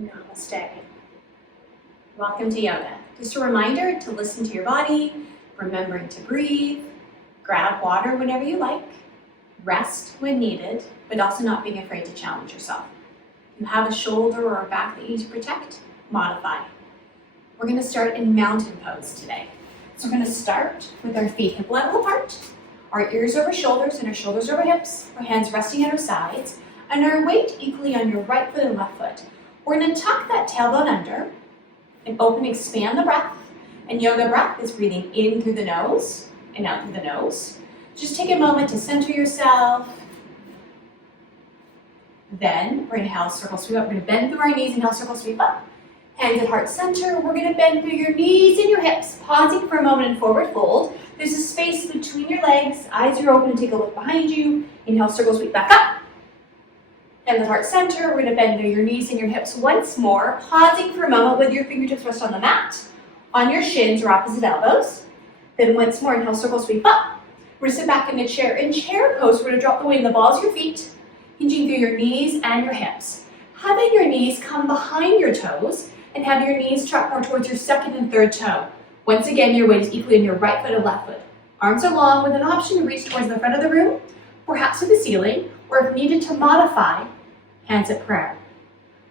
Namaste. Welcome to yoga. Just a reminder to listen to your body, remembering to breathe, grab water whenever you like, rest when needed, but also not being afraid to challenge yourself. If you have a shoulder or a back that you need to protect, modify. We're going to start in mountain pose today. So we're going to start with our feet hip level apart, our ears over shoulders and our shoulders over hips, our hands resting at our sides, and our weight equally on your right foot and left foot. We're going to tuck that tailbone under and open, expand the breath. And yoga breath is breathing in through the nose and out through the nose. Just take a moment to center yourself. Then we're going to inhale, circle, sweep up. We're going to bend through our knees, inhale, circle, sweep up. Hands at heart center. We're going to bend through your knees and your hips, pausing for a moment in forward fold. There's a space between your legs. Eyes are open. Take a look behind you. Inhale, circle, sweep back up. Hands at heart center. We're going to bend through your knees and your hips once more, pausing for a moment with your fingertips rest on the mat, on your shins or opposite elbows. Then once more, inhale, circle, sweep up. We're going to sit back in a chair. In chair pose, we're going to drop the weight in the balls of your feet, hinging through your knees and your hips. Having your knees come behind your toes and have your knees track more towards your second and third toe. Once again, your weight is equally on your right foot and left foot. Arms are long with an option to reach towards the front of the room, perhaps to the ceiling, or if needed to modify, hands at prayer.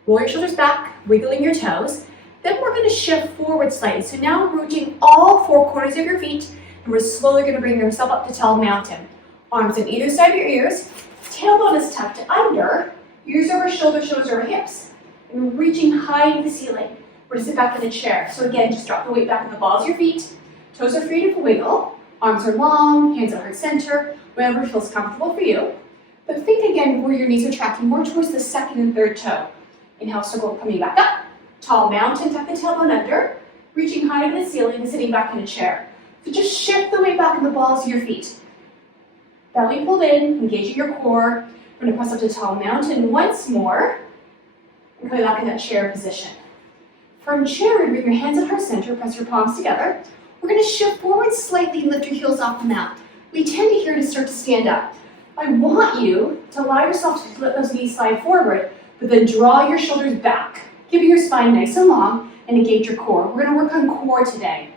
Roll your shoulders back, wiggling your toes. Then we're going to shift forward slightly. So now we're reaching all four corners of your feet, and we're slowly going to bring yourself up to tall mountain. Arms on either side of your ears. Tailbone is tucked under, ears over shoulders, shoulders over hips. And we're reaching high to the ceiling. We're going to sit back in the chair. So again, just drop the weight back in the balls of your feet. Toes are free to wiggle. Arms are long, hands at heart center, whatever feels comfortable for you. But think again where your knees are tracking more towards the second and third toe. Inhale, circle, coming back up. Tall mountain, tuck the tailbone under. Reaching high to the ceiling and sitting back in a chair. So just shift the weight back in the balls of your feet. Belly pulled in, engaging your core. We're going to press up to tall mountain once more. And come back in that chair position. From chair, bring your hands at heart center, press your palms together. We're going to shift forward slightly and lift your heels off the mat. We tend to here to start to stand up. I want you to allow yourself to let those knees slide forward, but then draw your shoulders back, keeping your spine nice and long and engage your core. We're going to work on core today.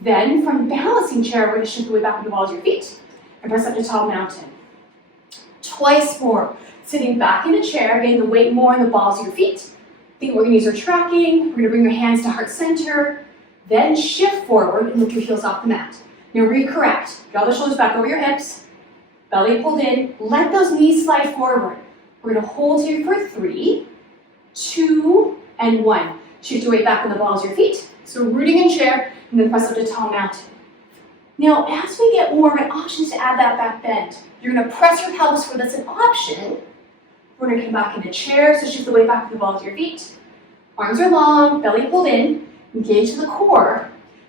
Then from balancing chair, we're going to shift the way back into the balls of your feet and press up to tall mountain. Twice more. Sitting back in a chair, getting the weight more in the balls of your feet. The organs are tracking. We're going to bring your hands to heart center. Then shift forward and lift your heels off the mat. Now recorrect. Draw the shoulders back over your hips. Belly pulled in. Let those knees slide forward. We're going to hold here for 3, 2, and 1. Shift your weight back in the balls of your feet. So rooting in chair and then press up to tall mountain. Now as we get warm, an option is to add that back bend. You're going to press your pelvis forward. That's an option. We're going to come back into chair, so shift the weight back to the balls of your feet. Arms are long, belly pulled in, engage the core.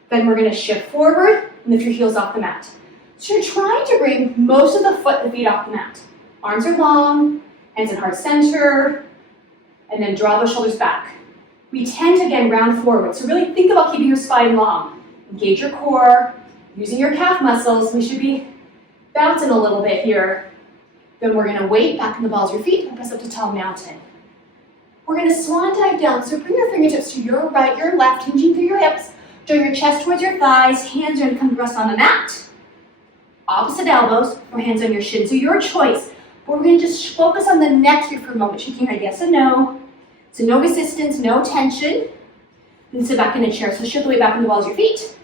Then we're going to shift forward and lift your heels off the mat. So you're trying to bring most of the foot and feet off the mat. Arms are long, hands at heart center, and then draw the shoulders back. We tend to, again, round forward. So really think about keeping your spine long. Engage your core, using your calf muscles. We should be bouncing a little bit here. Then we're going to weight back in the balls of your feet and press up to tall mountain. We're going to swan dive down. So bring your fingertips to your right, your left, hinging through your hips. Draw your chest towards your thighs. Hands are going to come to rest on the mat. Opposite elbows or hands on your shins. So your choice. But we're going to just focus on the neck here for a moment. Shaking your head yes and no. So no resistance, no tension. Then sit back in a chair. So shift the weight back in the balls of your feet.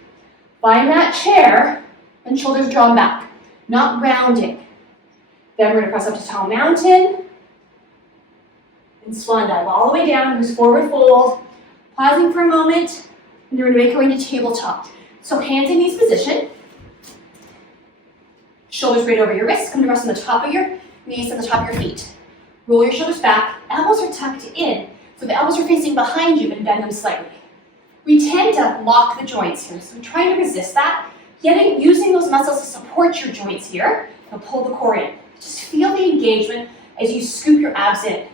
Find that chair and shoulders drawn back. Not rounding. Then we're going to press up to tall mountain and swan dive all the way down. Just forward fold, pausing for a moment, and we're going to make our way into tabletop. So hands in knees position, shoulders right over your wrists, come to rest on the top of your knees and the top of your feet. Roll your shoulders back, elbows are tucked in, so the elbows are facing behind you and bend them slightly. We tend to lock the joints here, so we're trying to resist that, yet using those muscles to support your joints here, and pull the core in. Just feel the engagement as you scoop your abs in.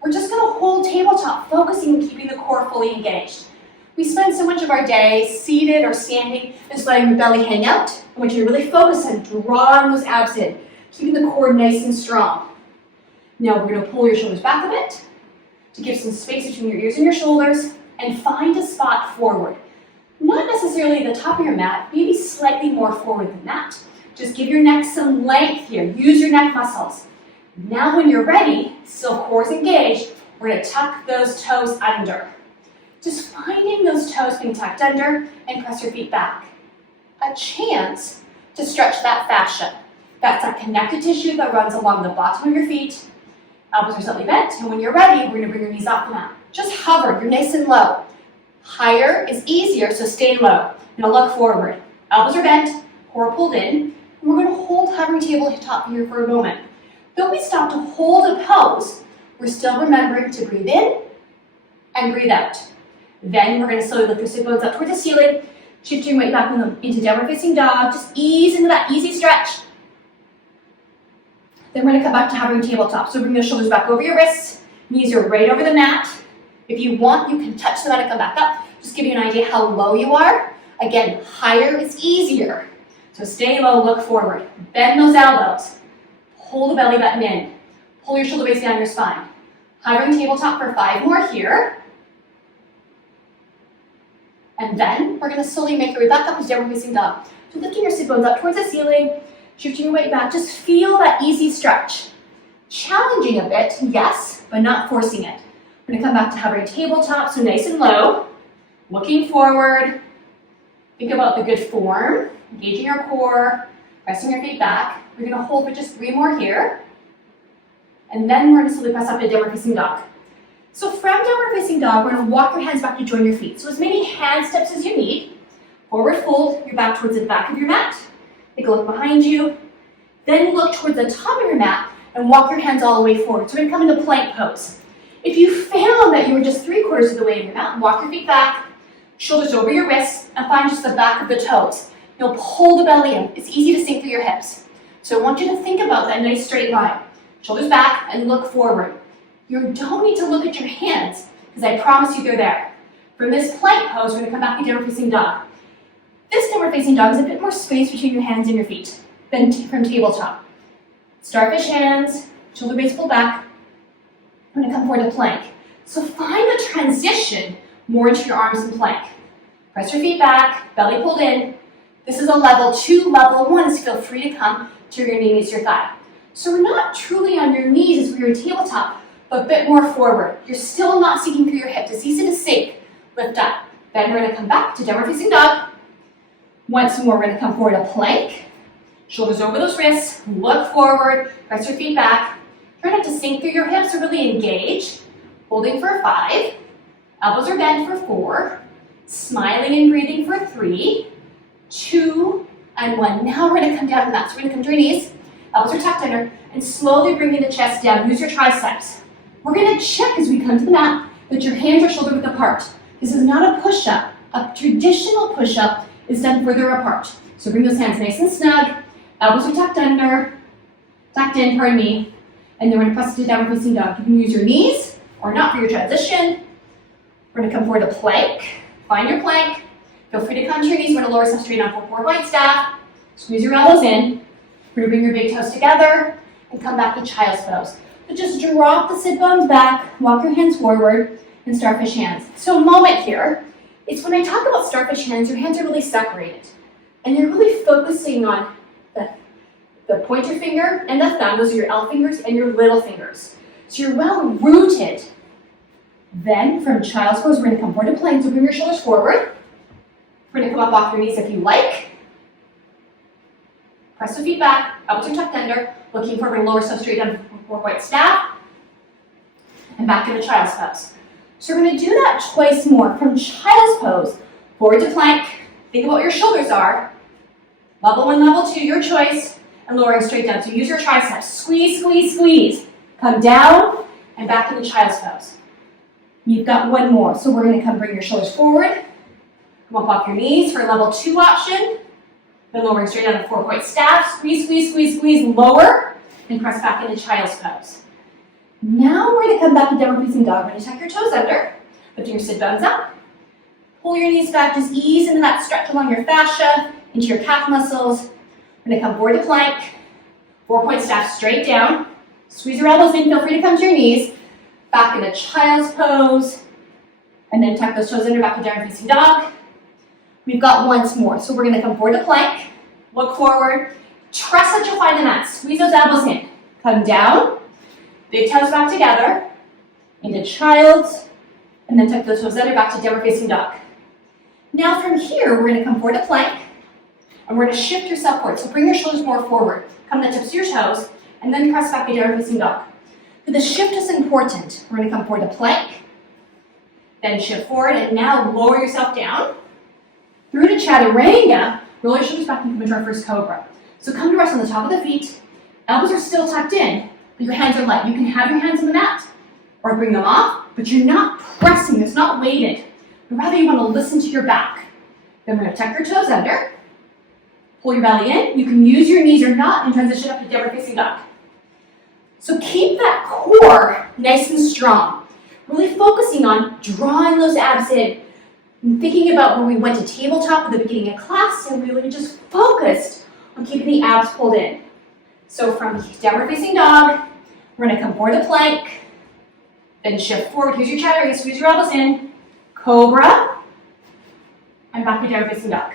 We're just going to hold tabletop, focusing on keeping the core fully engaged. We spend so much of our day seated or standing, just letting the belly hang out. I want you to really focus on drawing those abs in, keeping the core nice and strong. Now we're going to pull your shoulders back a bit. to give some space between your ears and your shoulders, and find a spot forward. Not necessarily the top of your mat, maybe slightly more forward than that. Just give your neck some length here. Use your neck muscles. Now when you're ready, still core's engaged, we're gonna tuck those toes under. Just finding those toes being tucked under and press your feet back. A chance to stretch that fascia. That's that connective tissue that runs along the bottom of your feet. Elbows are slightly bent, and when you're ready, we're gonna bring your knees off the mat. Just hover, you're nice and low. Higher is easier, so stay low. Now look forward. Elbows are bent, core pulled in, and we're gonna hold hovering tabletop here for a moment. Though we stop to hold a pose, we're still remembering to breathe in and breathe out. Then we're gonna slowly lift your sit bones up towards the ceiling, shift your weight back into downward facing dog. Just ease into that easy stretch. Then we're gonna come back to hovering tabletop. So bring the shoulders back over your wrists, knees are right over the mat. If you want, you can touch the mat and come back up. Just give you an idea how low you are. Again, higher is easier. So stay low, look forward. Bend those elbows. Pull the belly button in. Pull your shoulder blades down your spine. Hovering tabletop for 5 more here. And then we're gonna slowly make our way back up to downward facing dog. So lifting your sit bones up towards the ceiling, shifting your weight back, just feel that easy stretch. Challenging a bit, yes, but not forcing it. We're gonna come back to hovering tabletop, so nice and low, looking forward. Think about the good form, engaging your core, pressing your feet back. We're gonna hold for just 3 more here. And then we're gonna slowly press up to downward facing dog. So from downward facing dog, we're gonna walk your hands back to join your feet. So as many hand steps as you need. Forward fold your back towards the back of your mat. Take a look behind you. Then look towards the top of your mat and walk your hands all the way forward. So we're gonna come into plank pose. If you found that you were just 3/4 of the way in your mat, walk your feet back, shoulders over your wrists, and find just the back of the toes. You'll pull the belly in. It's easy to sink through your hips. So I want you to think about that nice straight line. Shoulders back and look forward. You don't need to look at your hands, because I promise you they're there. From this plank pose, we're gonna come back to downward facing dog. This downward facing dog is a bit more space between your hands and your feet than from tabletop. Starfish hands, shoulder blades pull back. We're gonna come forward to plank. So find the transition more into your arms in plank. Press your feet back, belly pulled in. This is a level 2, level 1 is feel free to come to your knee meets your thigh. So we're not truly on your knees as we're in tabletop, but a bit more forward. You're still not sinking through your hips. It's easy to sink. Lift up. Then we're gonna come back to downward facing dog. Once more, we're gonna come forward to plank. Shoulders over those wrists, look forward, press your feet back. Try not to sink through your hips or really engage. Holding for 5. Elbows are bent for 4. Smiling and breathing for 3, 2, and 1. Now we're gonna come down to that. So we're gonna come to your knees. Elbows are tucked under, and slowly bringing the chest down. Use your triceps. We're gonna check as we come to the mat that your hands are shoulder width apart. This is not a push-up. A traditional push-up is done further apart. So bring those hands nice and snug. Elbows are tucked under, tucked in, pardon me. And then we're gonna press it to downward facing dog. You can use your knees or not for your transition. We're gonna come forward to plank. Find your plank. Feel free to come to your knees. We're gonna lower yourself straight on for 4-point staff. Squeeze your elbows in. We're gonna bring your big toes together and come back to child's pose. So just drop the sit bones back, walk your hands forward, and starfish hands. So a moment here, it's when I talk about starfish hands, your hands are really separated. And you're really focusing on the pointer finger and the thumb. Those are your L fingers and your little fingers. So you're well rooted. Then from child's pose, we're gonna come forward to plank. So bring your shoulders forward. We're gonna come up off your knees if you like. Press the feet back, elbows are tucked under. Looking forward, lower yourself straight down for 4-point staff. And back into child's pose. So we're gonna do that twice more. From child's pose, forward to plank. Think about what your shoulders are. Level 1, level 2, your choice. And lowering straight down. So use your triceps. Squeeze, squeeze, squeeze. Come down and back into child's pose. You've got 1 more. So we're gonna come bring your shoulders forward. Come up off your knees for a level 2 option. Then lowering straight down to 4-point staff. Squeeze, squeeze, squeeze, squeeze, lower. And press back into child's pose. Now we're gonna come back to downward facing dog. We're gonna tuck your toes under. Lifting your sit bones up. Pull your knees back. Just ease into that stretch along your fascia, into your calf muscles. We're gonna come forward to plank. 4-point staff straight down. Squeeze your elbows in. Feel free to come to your knees. back in a child's pose, and then tuck those toes under, back to downward facing dog. We've got once more. So we're gonna come forward to plank, look forward, trust that you'll find the mat, squeeze those elbows in, come down, big toes back together, into child's, and then tuck those toes under, back to downward facing dog. Now from here, we're gonna come forward to plank, and we're gonna shift yourself forward. So bring your shoulders more forward, come to the tips of your toes, and then press back to downward facing dog. But the shift is important. We're gonna come forward to plank, then shift forward, and now lower yourself down. Through to chaturanga, roll your shoulders back and come into our first cobra. So come to rest on the top of the feet, elbows are still tucked in, but your hands are light. You can have your hands on the mat, or bring them off, but you're not pressing, it's not weighted. But rather you wanna listen to your back. Then we're gonna tuck your toes under, pull your belly in. You can use your knees or not and transition up to downward facing dog. So keep that core nice and strong. Really focusing on drawing those abs in. And thinking about when we went to tabletop at the beginning of class and we really just focused on keeping the abs pulled in. So from downward facing dog, we're gonna come forward to plank, then shift forward. Here's your chaturanga, squeeze your elbows in, cobra, and back to downward facing dog.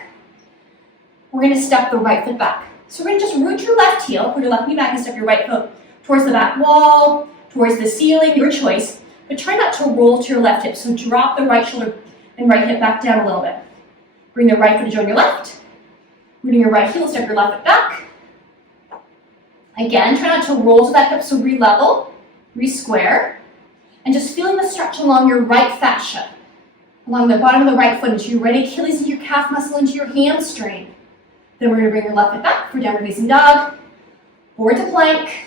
We're gonna step the right foot back. So we're gonna just root your left heel, put your left knee back and step your right foot towards the back wall, towards the ceiling, your choice. But try not to roll to your left hip. So drop the right shoulder and right hip back down a little bit. Bring the right foot to join your left. Rooting your right heel, step your left foot back. Again, try not to roll to that hip, so re-level, re-square. And just feeling the stretch along your right fascia. Along the bottom of the right foot, into your right Achilles, into your calf muscle, into your hamstring. Then we're gonna bring your left foot back for downward facing dog. Forward to plank.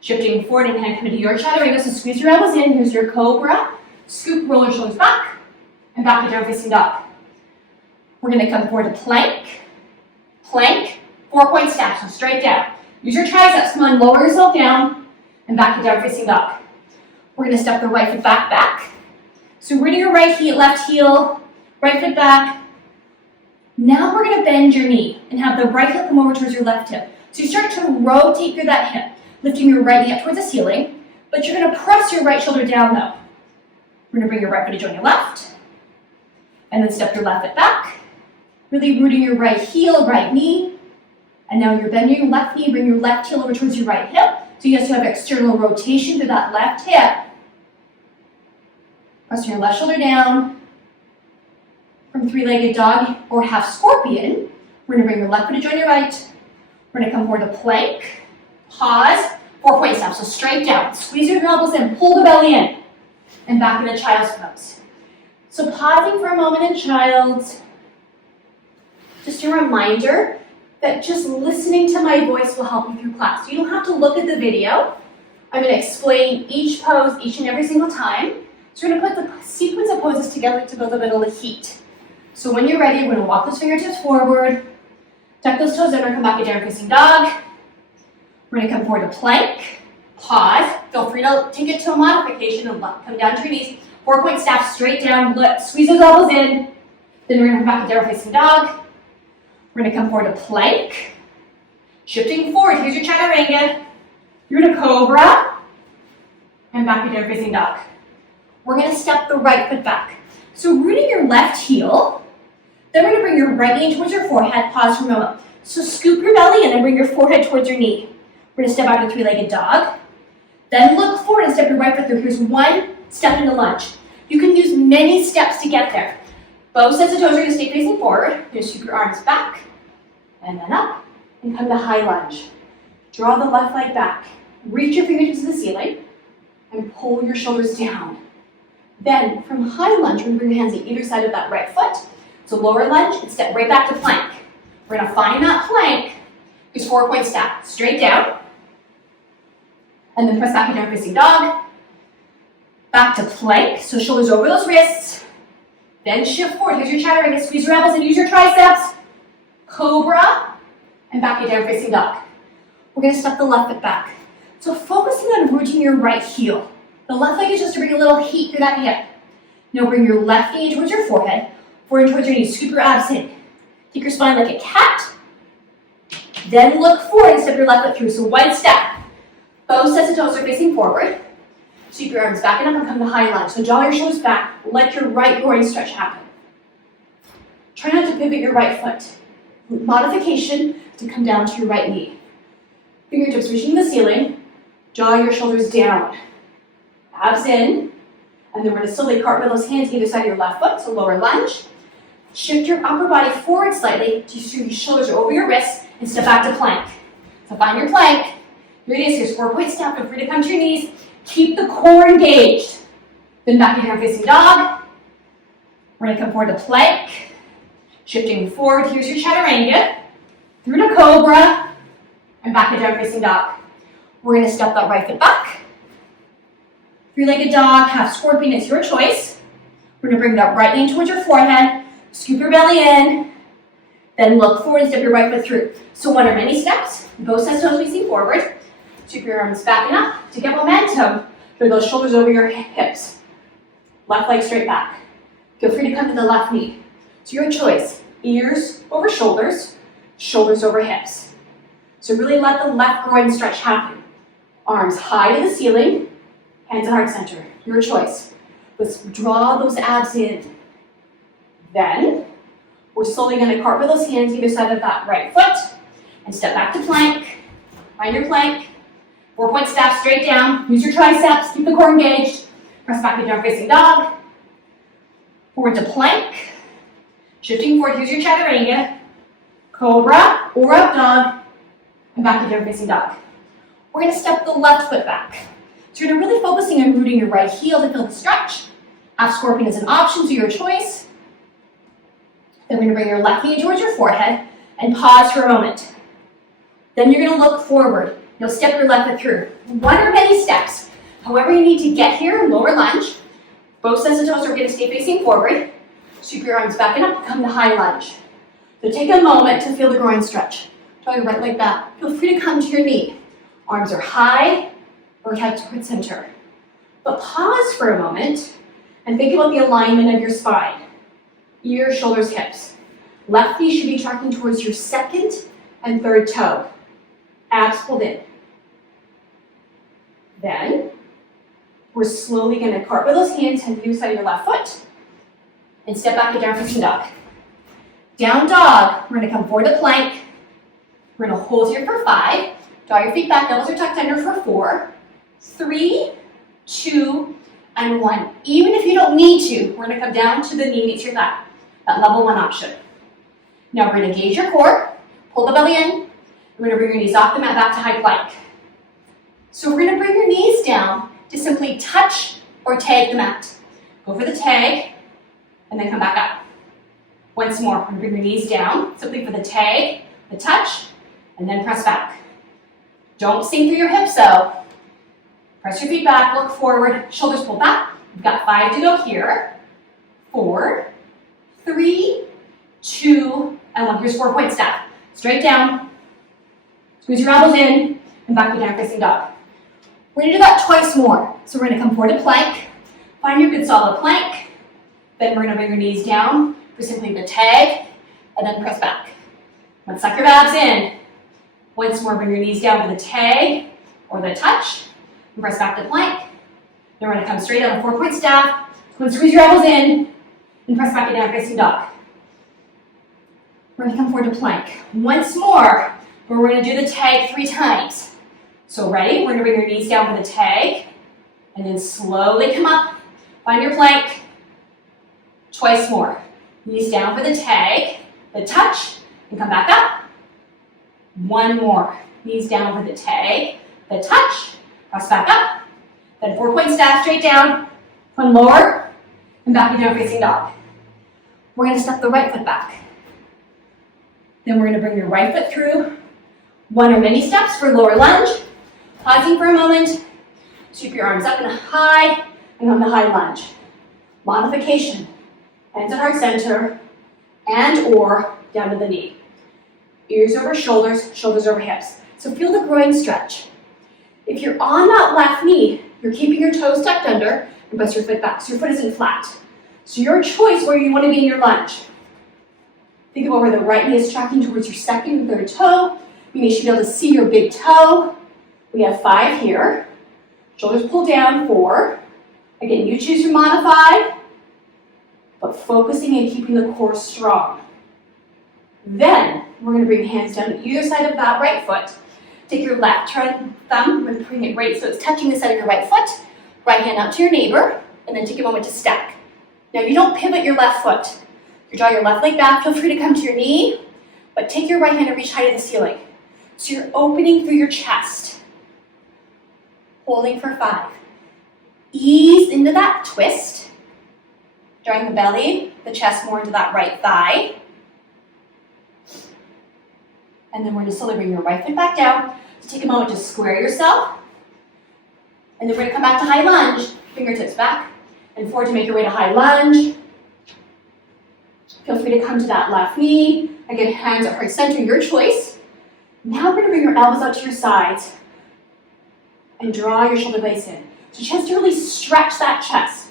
Shifting forward and hand come into your chaturanga, so squeeze your elbows in. Here's your cobra. Scoop, roll your shoulders back, and back to downward facing dog. We're gonna come forward to plank, plank, 4-point stack, so straight down. Use your triceps, come on, lower yourself down, and back to downward facing dog. We're gonna step the right foot back. So rooting your right heel, left heel, right foot back. Now we're gonna bend your knee and have the right hip come over towards your left hip. So you start to rotate through that hip, lifting your right knee up towards the ceiling, but you're gonna press your right shoulder down though. We're gonna bring your right foot to join your left, and then step your left foot back, really rooting your right heel, right knee, and now you're bending your left knee, bring your left heel over towards your right hip, so you guys have external rotation through that left hip. Press your left shoulder down. From three-legged dog or half scorpion, we're gonna bring your left foot to join your right. We're gonna come forward to plank, pause, 4-point step, so straight down. Squeeze your elbows in, pull the belly in, and back into child's pose. So pausing for a moment in child's, just a reminder that just listening to my voice will help you through class. You don't have to look at the video. I'm gonna explain each pose each and every single time. So we're gonna put the sequence of poses together to build a bit of the heat. So when you're ready, we're gonna walk those fingertips forward, tuck those toes under, come back to downward facing dog. We're gonna come forward to plank, pause. Feel free to take it to a modification and come down to your knees. 4-point stack, straight down, squeeze those elbows in. Then we're gonna come back to downward facing dog. We're gonna come forward to plank. Shifting forward, here's your chaturanga. You're gonna cobra, and back to downward facing dog. We're gonna step the right foot back. So rooting your left heel, then we're gonna bring your right knee towards your forehead, pause for a moment. So scoop your belly in and bring your forehead towards your knee. We're gonna step out to three-legged dog. Then look forward and step your right foot through. Here's one step into lunge. You can use many steps to get there. Both sets of toes are gonna stay facing forward. You're gonna scoop your arms back, and then up, and come to high lunge. Draw the left leg back. Reach your fingertips to the ceiling, and pull your shoulders down. Then, from high lunge, we're gonna bring your hands to either side of that right foot. So lower lunge and step right back to plank. We're gonna find that plank. Here's 4-point stack. Straight down. And then press back to downward facing dog. Back to plank. So shoulders over those wrists. Then shift forward. Here's your chaturanga. Squeeze your elbows and use your triceps. Cobra. And back to downward facing dog. We're gonna step the left foot back. So focusing on rooting your right heel. The left leg is just to bring a little heat through that hip. Now bring your left knee towards your forehead, forward towards your knees. Scoop your abs in. Take your spine like a cat. Then look forward and step your left foot through. So one step. Both sets of toes are facing forward. Sweep your arms back and up and come to high lunge. So draw your shoulders back. Let your right groin stretch happen. Try not to pivot your right foot. Modification to come down to your right knee. Fingertips reaching the ceiling. Draw your shoulders down. Abs in. And then we're going to slowly cartwheel those hands either side of your left foot, so lower lunge. Shift your upper body forward slightly to your shoulders are over your wrists and step back to plank. So find your plank. Here it is. Here's 4-point step. Feel free to come to your knees. Keep the core engaged. Then back to down facing dog. We're going to come forward to plank. Shifting forward. Here's your chaturanga. Through to cobra. And back to down facing dog. We're going to step that right foot back. Three-legged dog, half scorpion, it's your choice. We're going to bring that right knee towards your forehead. Scoop your belly in. Then look forward and step your right foot through. So one or many steps. Both sets toes facing forward. Sweep your arms back and up. To get momentum, throw those shoulders over your hips. Left leg straight back. Feel free to come to the left knee. It's your choice. Ears over shoulders, shoulders over hips. So really let the left groin stretch happen. Arms high to the ceiling, hands at heart center. Your choice. Let's draw those abs in. Then, we're slowly going to cartwheel those hands either side of that right foot and step back to plank. Find your plank. 4-point step, straight down. Use your triceps, keep the core engaged. Press back to down facing dog. Forward to plank. Shifting forward, here's your chaturanga. Cobra or up dog. And back to down facing dog. We're going to step the left foot back. So you're really focusing on rooting your right heel to feel the stretch. Half scorpion is an option, so your choice. Then we're going to bring your left knee towards your forehead and pause for a moment. Then you're going to look forward. You'll step your left foot through. One or many steps. However you need to get here, lower lunge. Both sets of toes are going to stay facing forward. Sweep your arms back and up, come to high lunge. So take a moment to feel the groin stretch. Draw your right leg back. Feel free to come to your knee. Arms are high or head towards center. But pause for a moment and think about the alignment of your spine. Ears, shoulders, hips. Left knee should be tracking towards your second and third toe. Abs pulled in. Then, we're slowly going to cartwheel those hands and either side of your left foot and step back to down facing dog. Down dog, we're going to come forward to plank. We're going to hold here for 5. Draw your feet back, elbows are tucked under for 4, 3, 2, and 1. Even if you don't need to, we're going to come down to the knee meets your thigh. That level 1 option. Now we're going to engage your core, pull the belly in. We're going to bring your knees off the mat back to high plank. So we're going to bring your knees down to simply touch or tag the mat. Go for the tag, and then come back up. Once more, we're going to bring your knees down, simply for the tag, the touch, and then press back. Don't sink through your hips though. Press your feet back, look forward, shoulders pull back. We've got 5 to go here. 4, 3, 2, and 1. Here's 4-point step. Straight down. Squeeze your elbows in, and back to down facing dog. We're going to do that twice more. So we're going to come forward to plank. Find your good solid plank. Then we're going to bring your knees down for simply the tag, and then press back. Let's suck your abs in. Once more, bring your knees down for the tag or the touch, and press back to plank. Then we're going to come straight on a 4-point staff. Go and squeeze your elbows in, and press back to down facing dog. We're going to come forward to plank. Once more, but we're going to do the tag 3 times. So ready? We're going to bring your knees down for the tag, and then slowly come up. Find your plank. Twice more. Knees down for the tag, the touch, and come back up. 1 more. Knees down for the tag, the touch, press back up. Then 4-point staff, straight down, one lower, and back to down facing dog. We're going to step the right foot back. Then we're going to bring your right foot through. 1 or many steps for lower lunge. Pausing for a moment. Sweep your arms up and high, and on the high lunge. Modification. Hands at heart center, and or down to the knee. Ears over shoulders, shoulders over hips. So feel the groin stretch. If you're on that left knee, you're keeping your toes tucked under and press your foot back so your foot isn't flat. So your choice where you want to be in your lunge. Think about where the right knee is tracking towards your second and third toe. You may should be able to see your big toe. We have 5 here. Shoulders pull down, 4. Again, you choose to modify, but focusing and keeping the core strong. Then, we're going to bring hands down to either side of that right foot. Take your left thumb, and bring it right so it's touching the side of your right foot. Right hand out to your neighbor, and then take a moment to stack. Now, you don't pivot your left foot. You draw your left leg back. Feel free to come to your knee, but take your right hand and reach high to the ceiling. So you're opening through your chest. Holding for 5. Ease into that twist. Drawing the belly, the chest more into that right thigh. And then we're going to slowly bring your right foot back down. So take a moment to square yourself. And then we're going to come back to high lunge. Fingertips back and forward to make your way to high lunge. Feel free to come to that left knee. Again, hands at heart center, your choice. Now we're going to bring your elbows out to your sides and draw your shoulder blades in. So chest to really stretch that chest.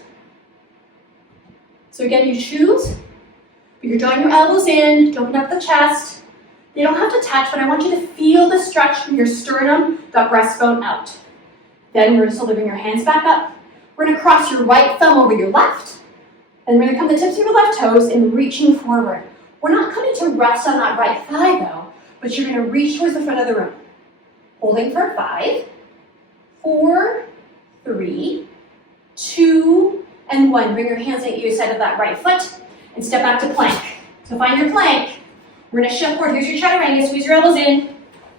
So again, you choose, but you're drawing your elbows in, open up the chest. They don't have to touch, but I want you to feel the stretch from your sternum, the breastbone out. Then we're going to slowly bring your hands back up. We're going to cross your right thumb over your left. And we're going to come to the tips of your left toes and reaching forward. We're not coming to rest on that right thigh though, but you're going to reach towards the front of the room. Holding for 5, 4, 3, 2, and 1. Bring your hands at either side of that right foot and step back to plank. So find your plank. We're going to shift forward. Here's your chaturanga. Squeeze your elbows in.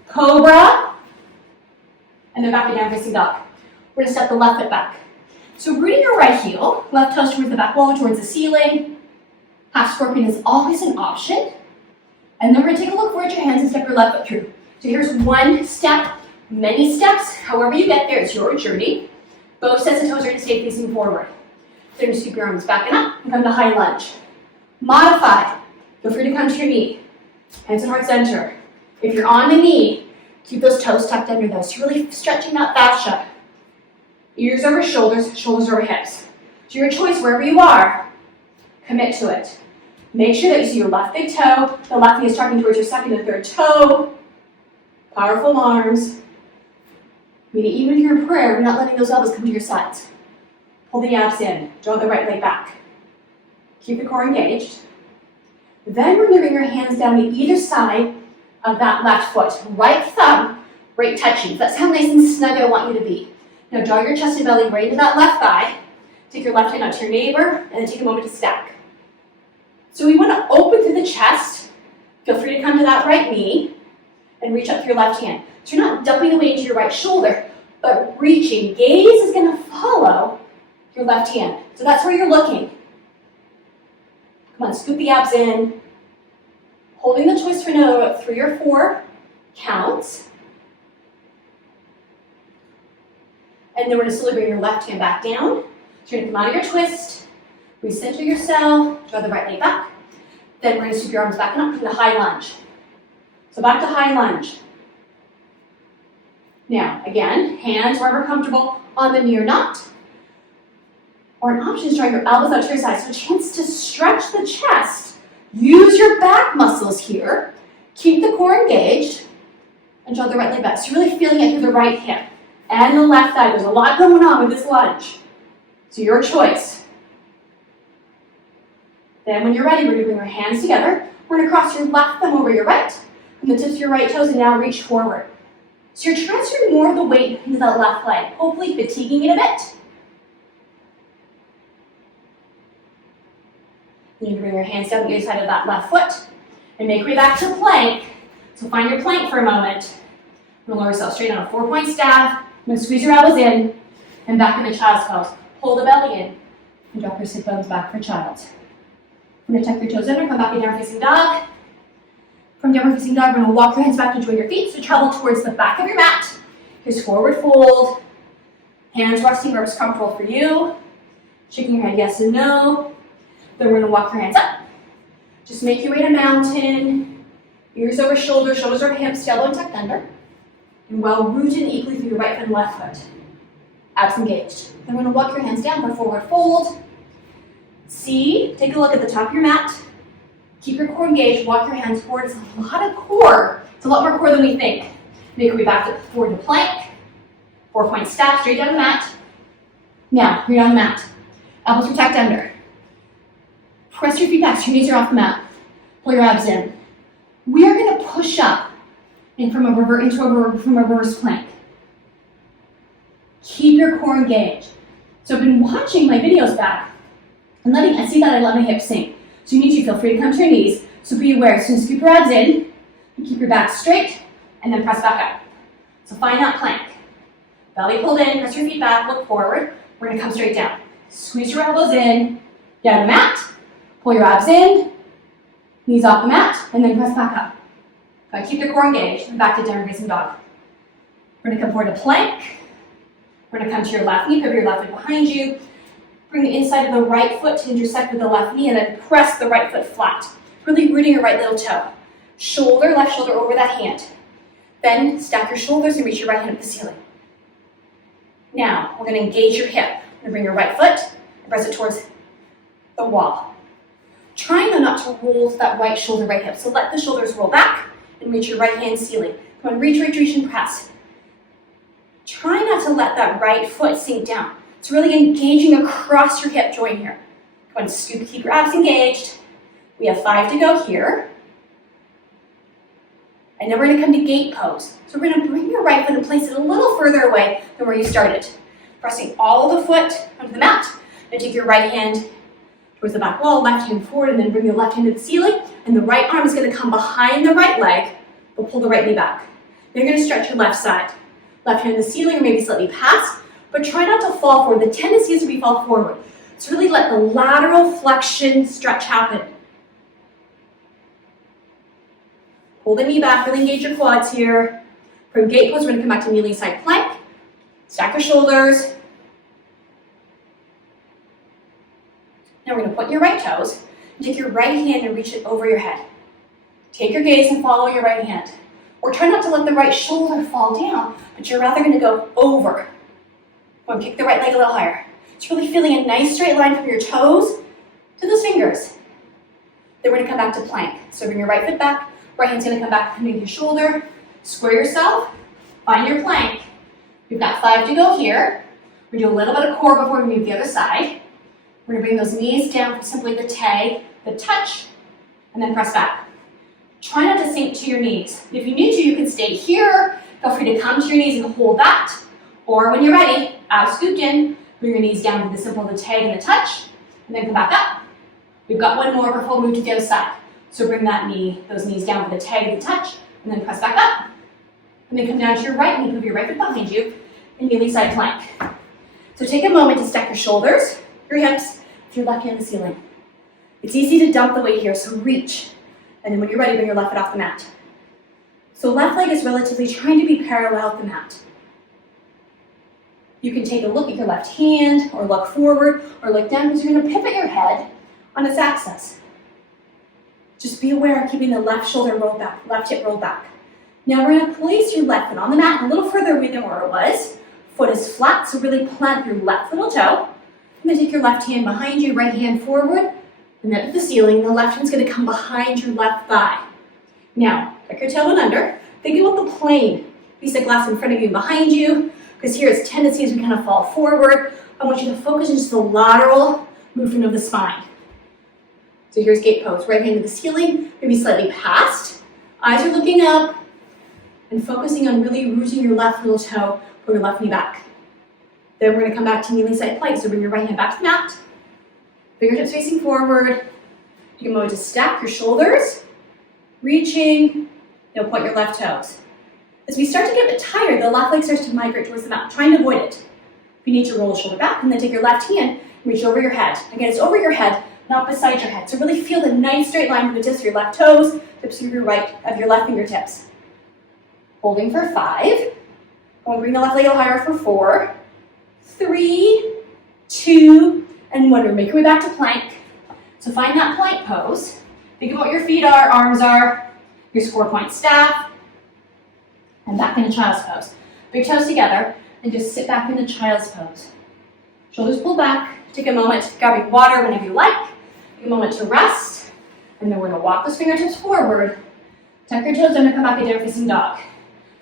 Cobra. And then back to down facing dog. We're going to step the left foot back. So rooting your right heel, left toes towards the back wall, towards the ceiling. Half scorpion is always an option. And then we're going to take a look forward at your hands and step your left foot through. So here's one step, many steps. However you get there, it's your journey. Both sets of toes are going to stay facing forward. Then just keep your arms back and up and come to high lunge. Modify. Feel free to come to your knee. Hands at heart center. If you're on the knee, keep those toes tucked under those. So really stretching that fascia. Ears over shoulders, shoulders over hips. So your choice wherever you are, commit to it. Make sure that you see your left big toe, the left knee is tucking towards your second and third toe. Powerful arms. Meaning even if you're in prayer, you're not letting those elbows come to your sides. Pull the abs in, draw the right leg back. Keep the core engaged. Then we're going to bring your hands down to either side of that left foot. Right thumb, right touching. That's how nice and snug I want you to be. Now draw your chest and belly right into that left thigh. Take your left hand out to your neighbor, and then take a moment to stack. So we want to open through the chest. Feel free to come to that right knee and reach up to your left hand. So you're not dumping the weight into your right shoulder, but reaching. Gaze is going to follow your left hand. So that's where you're looking. Come on, scoop the abs in. Holding the twist for another 3 or 4 counts. And then we're going to slowly bring your left hand back down. So you're going to come out of your twist, recenter yourself, draw the right leg back. Then we're going to scoop your arms back and up to the high lunge. So back to high lunge. Now, again, hands wherever comfortable on the knee or not. Or an option is drawing your elbows out to your sides. So a chance to stretch the chest. Use your back muscles here. Keep the core engaged. And draw the right leg back. So you're really feeling it through the right hip and the left thigh. There's a lot going on with this lunge. So your choice. Then when you're ready, we're going to bring your hands together. We're going to cross your left thumb over your right. And the tips of your right toes and now reach forward. So you're transferring more of the weight into that left leg. Hopefully fatiguing it a bit. You can bring your hands down the other side of that left foot and make your way back to plank. So find your plank for a moment. We'll lower yourself straight on a 4-point staff. I'm going to squeeze your elbows in and back into child's pose. Pull the belly in and drop your sit bones back for child. I'm going to tuck your toes under, come back in downward facing dog. From downward facing dog, we're going to walk your hands back to join your feet. So travel towards the back of your mat. Here's forward fold. Hands resting wherever's comfortable for you. Shaking your head yes and no. Then we're going to walk your hands up. Just make your way to mountain. Ears over shoulders, shoulders over hips, elbow tucked under. And well rooted equally through your right foot and left foot. Abs engaged. Then we're going to walk your hands down for forward fold. See, take a look at the top of your mat. Keep your core engaged, walk your hands forward. It's a lot of core. It's a lot more core than we think. Make your way back forward to plank. 4-point staff, straight down the mat. Now, you're on the mat. Elbows protect under. Press your feet back so your knees are off the mat. Pull your abs in. We are going to push up from a reverse plank. Keep your core engaged. So I've been watching my videos back and I see that I let my hips sink. So you need to feel free to come to your knees. So be aware, as soon as you keep your abs in, you keep your back straight and then press back up. So find that plank. Belly pulled in, press your feet back, look forward. We're going to come straight down. Squeeze your elbows in, down the mat, pull your abs in, knees off the mat, and then press back up. Gotta keep your core engaged, and back to downward facing dog. We're going to come forward to plank. We're going to come to your left knee, pivot your left foot behind you. Bring the inside of the right foot to intersect with the left knee, and then press the right foot flat. Really rooting your right little toe. Shoulder, left shoulder over that hand. Then stack your shoulders and reach your right hand up the ceiling. Now, we're going to engage your hip. You're going to bring your right foot and press it towards the wall. Trying though not to roll to that right shoulder, right hip. So let the shoulders roll back and reach your right hand ceiling. Come on, reach, and press. Try not to let that right foot sink down. It's really engaging across your hip joint here. Come on, scoop, keep your abs engaged. We have 5 to go here. And then we're going to come to gate pose. So we're going to bring your right foot and place it a little further away than where you started. Pressing all the foot onto the mat. Then take your right hand towards the back wall, left hand forward, and then bring your left hand to the ceiling. And the right arm is going to come behind the right leg. We'll pull the right knee back. Then you're going to stretch your left side. Left hand to the ceiling or maybe slightly past, but try not to fall forward. The tendency is to be fall forward. So really let the lateral flexion stretch happen. Pull the knee back, really engage your quads here. From gate pose, we're going to come back to kneeling side plank. Stack your shoulders. Now we're going to point your right toes and take your right hand and reach it over your head. Take your gaze and follow your right hand. Or try not to let the right shoulder fall down, but you're rather going to go over. Go and kick the right leg a little higher. It's really feeling a nice straight line from your toes to those fingers. Then we're going to come back to plank. So bring your right foot back. Right hand's going to come back underneath your shoulder. Square yourself. Find your plank. We've got 5 to go here. We do a little bit of core before we move the other side. We're going to bring those knees down for simply the tag, the touch, and then press back. Try not to sink to your knees. If you need to, you can stay here. Feel free to come to your knees and hold that. Or when you're ready, abs scooped in, bring your knees down with the simple the tag and the touch, and then come back up. We've got one more before we move to the other side. So bring those knees down with the tag and the touch, and then press back up. And then come down to your right knee, move your right foot behind you, and kneeling side plank. So take a moment to stack your shoulders, your hips, with your left hand on the ceiling. It's easy to dump the weight here, so reach. And then when you're ready, bring your left foot off the mat. So left leg is relatively trying to be parallel with the mat. You can take a look at your left hand, or look forward, or look down, because you're going to pivot your head on its axis. Just be aware of keeping the left shoulder rolled back, left hip rolled back. Now we're going to place your left foot on the mat a little further away than where it was. Foot is flat, so really plant your left little toe. And then take your left hand behind you, right hand forward, and then to the ceiling. The left hand's going to come behind your left thigh. Now, tuck your tailbone under. Think about the plane, piece of glass in front of you and behind you, because here it's tendency as we kind of fall forward. I want you to focus on just the lateral movement of the spine. So here's gate pose, right hand to the ceiling, maybe slightly past. Eyes are looking up and focusing on really rooting your left little toe, pull your left knee back. Then we're going to come back to kneeling side plank. So bring your right hand back to the mat. Fingertips facing forward. You can move to stack your shoulders, reaching. You'll point your left toes. As we start to get a bit tired, the left leg starts to migrate towards the mat. Try and avoid it. If you need to, roll the shoulder back and then take your left hand and reach over your head. Again, it's over your head, not beside your head. So really feel the nice straight line from the tips of your left toes, tips of your left fingertips. Holding for 5. Go and bring the left leg a little higher for 4, 3, 2, and 1. We're making our way back to plank. So find that plank pose. Think about what your feet are, arms are, your 4-point staff, and back into child's pose. Big toes together, and just sit back into child's pose. Shoulders pulled back. Take a moment, grabbing water whenever you like. Take a moment to rest, and then we're going to walk those fingertips forward. Tuck your toes under, come back to downward facing dog.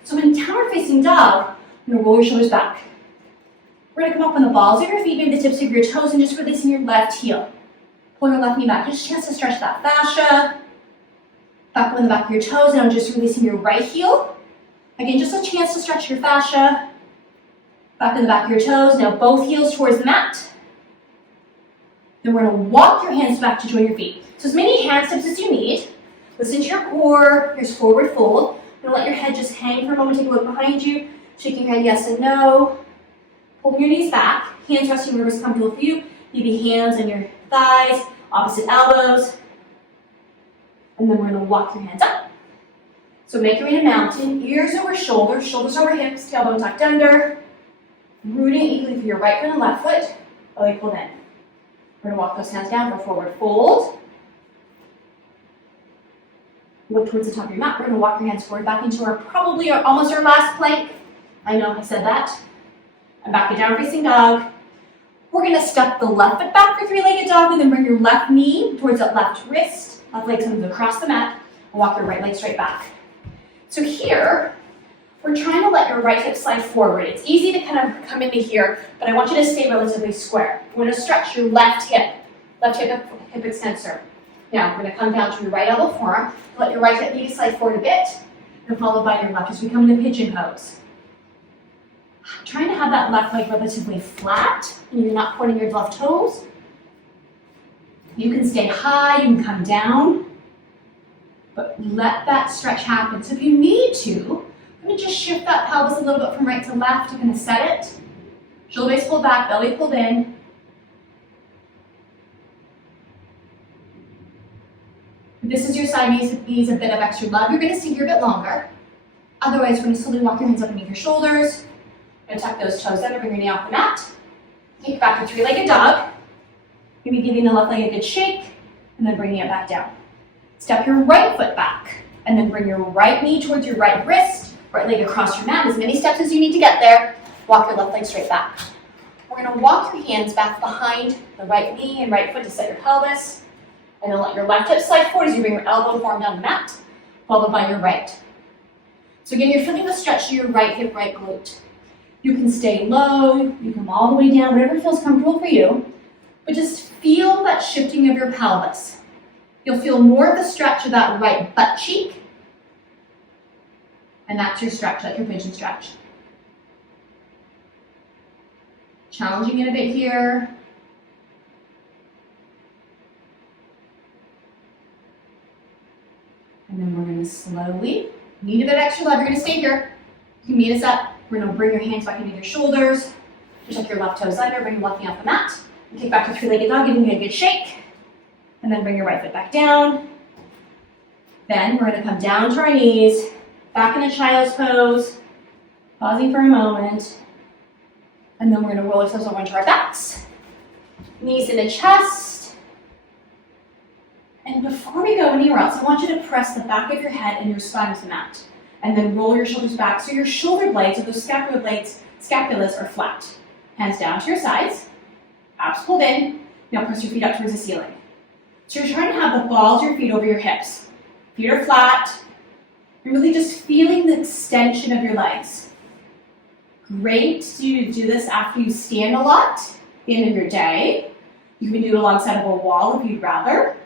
So in downward facing dog, You're gonna roll your shoulders back. We're gonna come up on the balls of your feet, maybe the tips of your toes, and just releasing your left heel. Pull your left knee back, just a chance to stretch that fascia. Back on the back of your toes, now just releasing your right heel. Again, just a chance to stretch your fascia. Back on the back of your toes, now both heels towards the mat. Then we're gonna walk your hands back to join your feet. So as many hand steps as you need. Listen to your core, here's forward fold. You're gonna let your head just hang for a moment, take a look behind you, shaking your head yes and no. Pulling your knees back, hands resting wherever's comfortable for you. Maybe hands on your thighs, opposite elbows. And then we're gonna walk your hands up. So make your way to mountain, ears over shoulders, shoulders over hips, tailbone tucked under. Rooting equally through your right foot and left foot, belly pulled in. We're gonna walk those hands down for forward fold. Look towards the top of your mat. We're gonna walk your hands forward back into almost our last plank. I know I said that. And back to down facing dog. We're gonna step the left foot back for three-legged dog, and then bring your left knee towards that left wrist. Left leg comes across the mat, and walk your right leg straight back. So here, we're trying to let your right hip slide forward. It's easy to kind of come into here, but I want you to stay relatively square. We're gonna stretch your left hip hip extensor. Now, we're gonna come down to your right elbow forearm, let your right hip maybe slide forward a bit, and followed by your left as we come into pigeon pose. Trying to have that left leg relatively flat, and you're not pointing your left toes. You can stay high, you can come down, but let that stretch happen. So if you need to, I'm gonna just shift that pelvis a little bit from right to left. You're gonna set it. Shoulder base pulled back, belly pulled in. If this is your side, needs a bit of extra love, you're gonna stay here a bit longer. Otherwise, we're gonna slowly walk your hands up underneath your shoulders. You're gonna tuck those toes under, bring your knee off the mat. Take back to three-legged dog. Maybe giving the left leg a good shake, and then bringing it back down. Step your right foot back, and then bring your right knee towards your right wrist, right leg across your mat, as many steps as you need to get there. Walk your left leg straight back. We're gonna walk your hands back behind the right knee and right foot to set your pelvis, and then let your left hip slide forward as you bring your elbow form down the mat, followed by your right. So again, you're feeling the stretch to your right hip, right glute. You can stay low, you can come all the way down, whatever feels comfortable for you, but just feel that shifting of your pelvis. You'll feel more of the stretch of that right butt cheek, and that's your stretch, that's your pigeon stretch. Challenging it a bit here. And then we're gonna slowly, need a bit extra love, you're gonna stay here. You can meet us up. We're gonna bring your hands back into your shoulders. Just tuck your left toes under, bring your left knee off the mat. And kick back to three-legged dog, giving you a good shake. And then bring your right foot back down. Then we're gonna come down to our knees, back into child's pose, pausing for a moment. And then we're gonna roll ourselves over into our backs. Knees into chest. And before we go anywhere else, I want you to press the back of your head and your spine to the mat. And then roll your shoulders back so your shoulder blades, or those scapulas are flat. Hands down to your sides, abs pulled in. Now press your feet up towards the ceiling. So you're trying to have the balls of your feet over your hips. Feet are flat. You're really just feeling the extension of your legs. Great to do this after you stand a lot at the end of your day. You can do it alongside of a wall if you'd rather.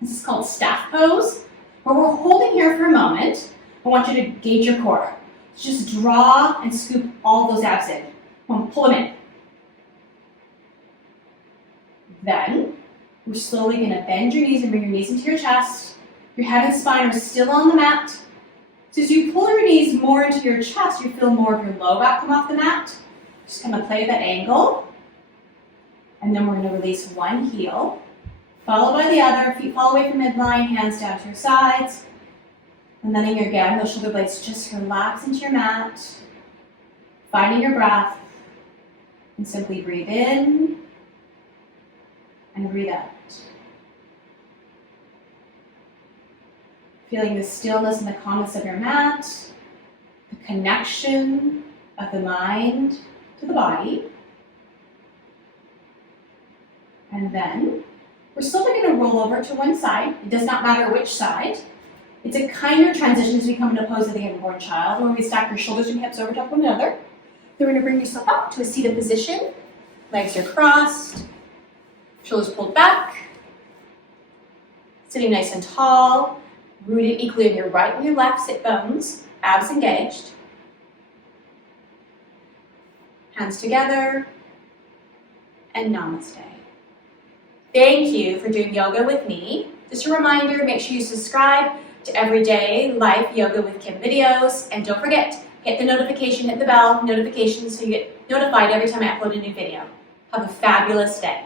This is called staff pose, where we're holding here for a moment. I want you to gauge your core. Just draw and scoop all those abs in. Pull them in. Then, we're slowly gonna bend your knees and bring your knees into your chest. Your head and spine are still on the mat. So as you pull your knees more into your chest, you feel more of your low back come off the mat. Just kind of play that angle. And then we're gonna release one heel, followed by the other. Feet fall away from midline, hands down to your sides. And then again, those shoulder blades just relax into your mat, finding your breath, and simply breathe in and breathe out. Feeling the stillness and the calmness of your mat, the connection of the mind to the body. And then we're slowly going to roll over to one side. It does not matter which side. It's a kinder transition as we come into pose of the unborn child, where we stack your shoulders and hips over top of one another. Then we're going to bring yourself up to a seated position. Legs are crossed, shoulders pulled back, sitting nice and tall, rooted equally in your right and your left sit bones, abs engaged. Hands together, and namaste. Thank you for doing yoga with me. Just a reminder, make sure you subscribe to Everyday Life Yoga with Kim videos, and don't forget, hit the notification, hit the bell notifications so you get notified every time I upload a new video. Have a fabulous day.